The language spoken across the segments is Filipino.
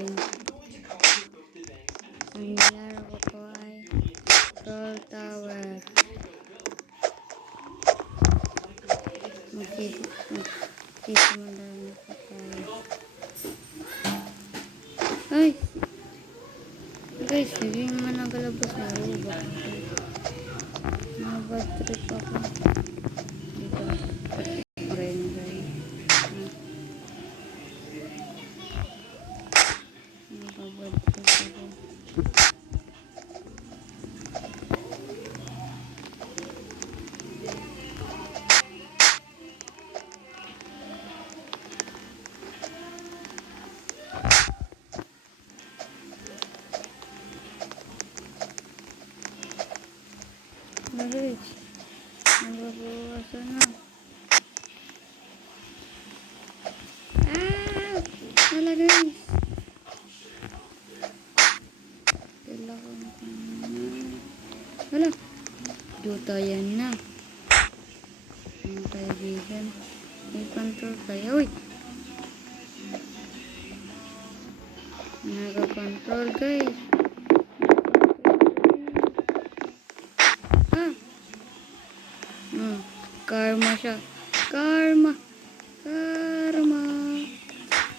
gagawin. Ang nilalaro ko ay Troll Tower. Magsisimula na po tayo. Ay! Guys, hindi naman nagalabas na robot. Bad trip ako. Dito. Rin guys. Bad trip ako. Guys, nagbabawasan na. Hala guys. Kailangan ko na. Hala. Duta yan na. Mga kaibigan. May control kaya. Uy. Nag-control guys. Karma siya. Karma.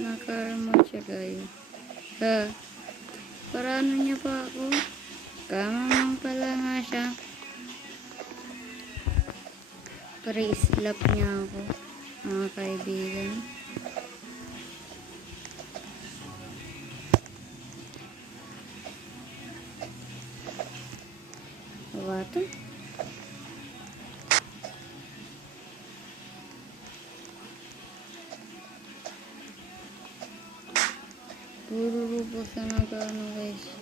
Na-karma siya guys. Para ano niya pa ako? Kamamang pala nga siya. Para islap niya ako. Mga kaibigan. Wato. Puro robot na nag-ano guys.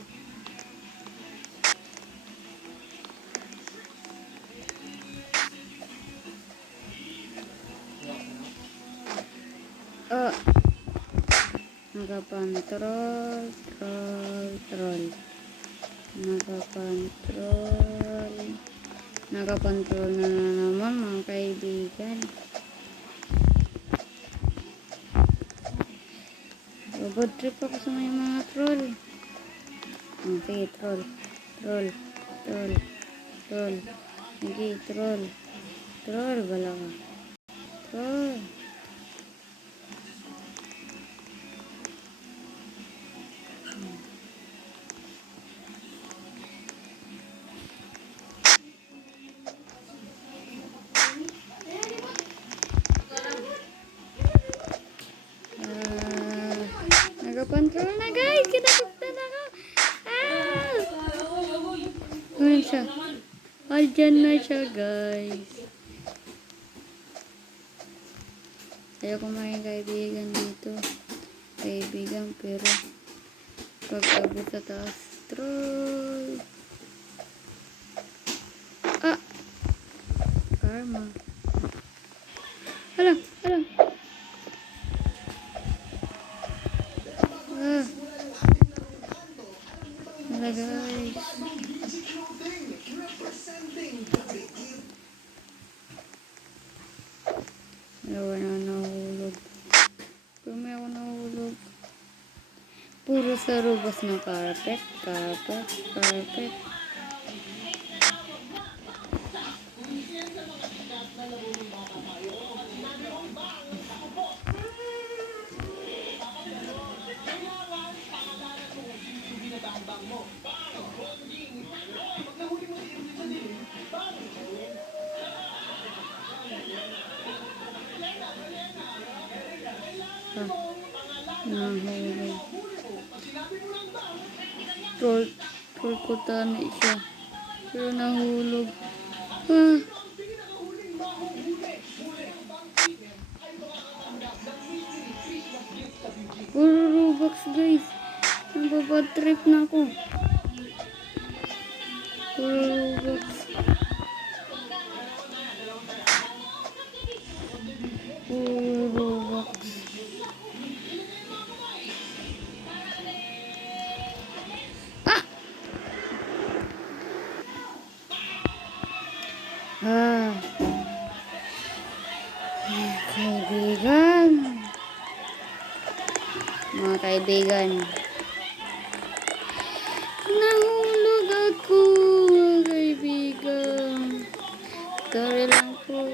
Nagapantrol, Nagapantrol na naman mga kaibigan. Robot trip ako sa may mga troll. Sige, troll. Sige, troll. Troll, bala ka. Troll. Nagakontrol na guys. Kinakuptan ako. Ano siya? Andyan na siya guys. Ayaw ko mga kaibigan dito. Kaibigan pero pag abot sa taas. Troll. Karma. Hala. Hala guys. Wala na nahulog. Pero may ako nahulog. Puro sa rubos na carpet. Nahulog. Troll ko tani siya. Pero nahulog. Puro Robux guys. Nababad trip na ako. Puro Robux. Kaibigan. Mga kaibigan. kaibigan. Sorry lang po.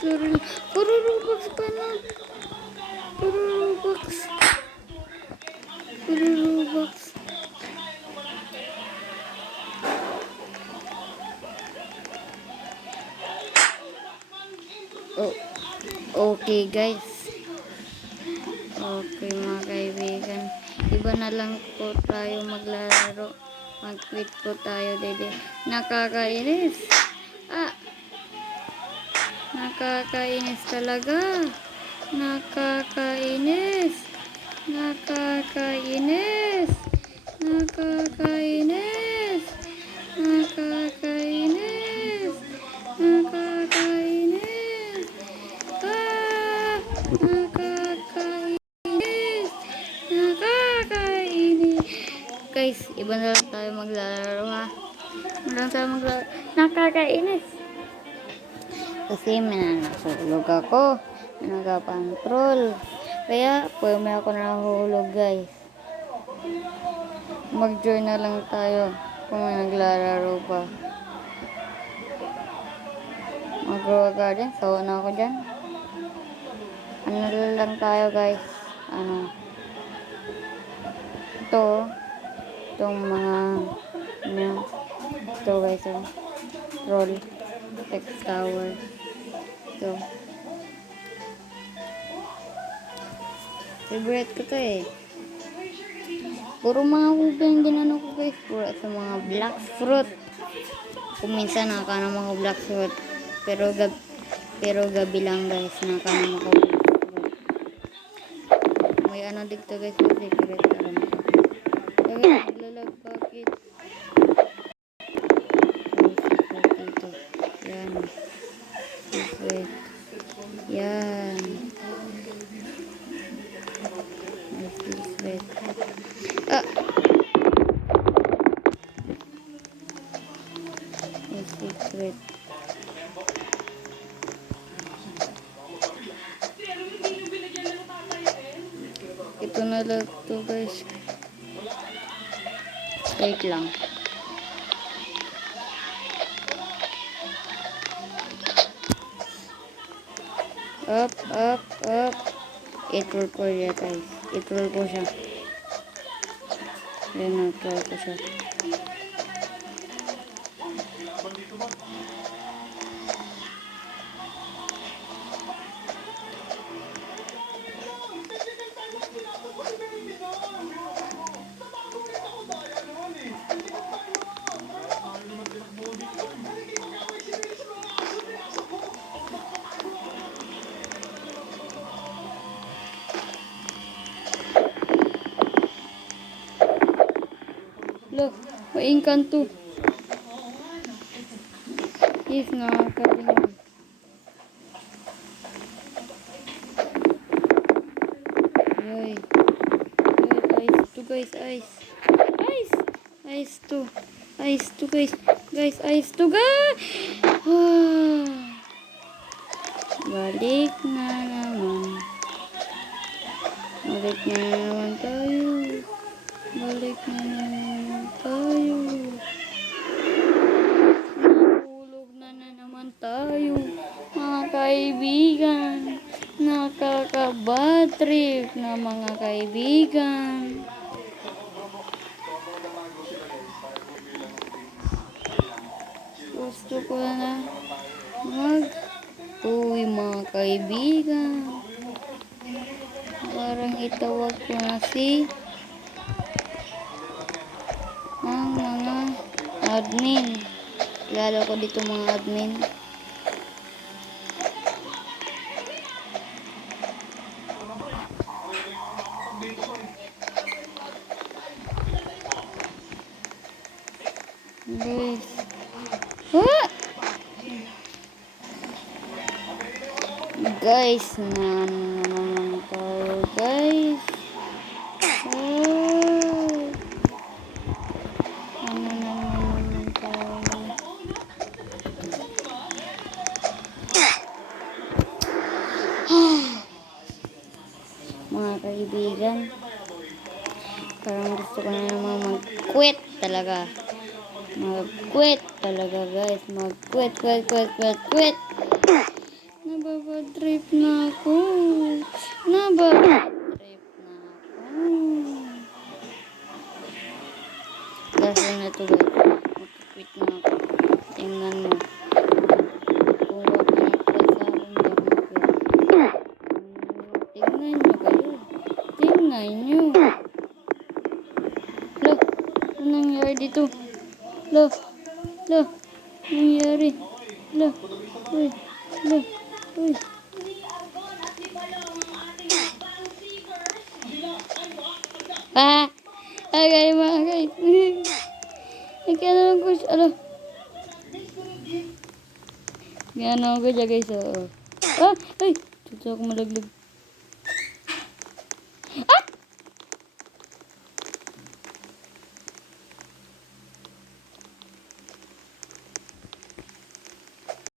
Sorry. Puro Robux pa na. Puro Robux. Oh, okay guys. Okay mga kaibigan. Iba na lang po tayo maglalaro. Mag-quit po tayo dede. Nakakainis. Nakakainis talaga. Nakakainis. Nakakainis. Nakakainis. Nakakainis. Nakakainis. Nakakainis. Nakakainis. Guys, iba na lang tayo maglalaro ha. Nakakainis. Kasi nahulog ako. Nagapantrol. Kaya, may ako nahulog guys. Mag-join na lang tayo kung may naglalaro pa. Mag-grow garden. Sawa na ako dyan. Ano lang tayo guys. Itong mga ito guys. Troll. Text tower. Ito. Favorite ko to eh. Puro mga ubi ang ginano ko guys. Puro sa mga black fruit. Kung minsan nakakana mga black fruit. Pero gabi lang guys. Nakakana mga black fruit. May ano dito guys. May secret alam ko. Kaya naglalag bakit. Dito. Yan. Secret. Yan. Secret. Secret. Ito na lang to guys. Wait lang. Up. I-troll ko siya guys. I-troll ko siya. Yan na, troll ko siya. Look, maingkanto. Yes, nakakatingin. Yay. Ice to guys, ice. Ice to guys. Guys, ice to guys. Balik na naman tayo. Nahulog na naman tayo. Mga kaibigan. Nakaka-bad trip na mga kaibigan. Gusto ko na mag-uwi mga kaibigan. Parang itawag ko na ang mga admin. Lalo ko dito mga admin. Guys. Guys, naman tayo guys. Mga kaibigan, Parang gusto ko na naman mag-quit talaga. Mag-quit talaga, guys. Mag-quit, quit, quit, quit, quit. Nababadrip na ako. Nababadrip na ako. Last one na to, guys. Mag-quit na ako. Tingnan mo. Kung wag ka nag-quit sa akin, di ako mag-quit. Tingnan nyo kayo. Tingnan nyo. Lo, ano nangyari dito? Lo, lo, nangyari? Lo, uy, lo, uy. Ah, agay mga guys. Kaya ko siya, ano? Kaya ko siya guys, oh. Ah, ay, tuto ako malaglag.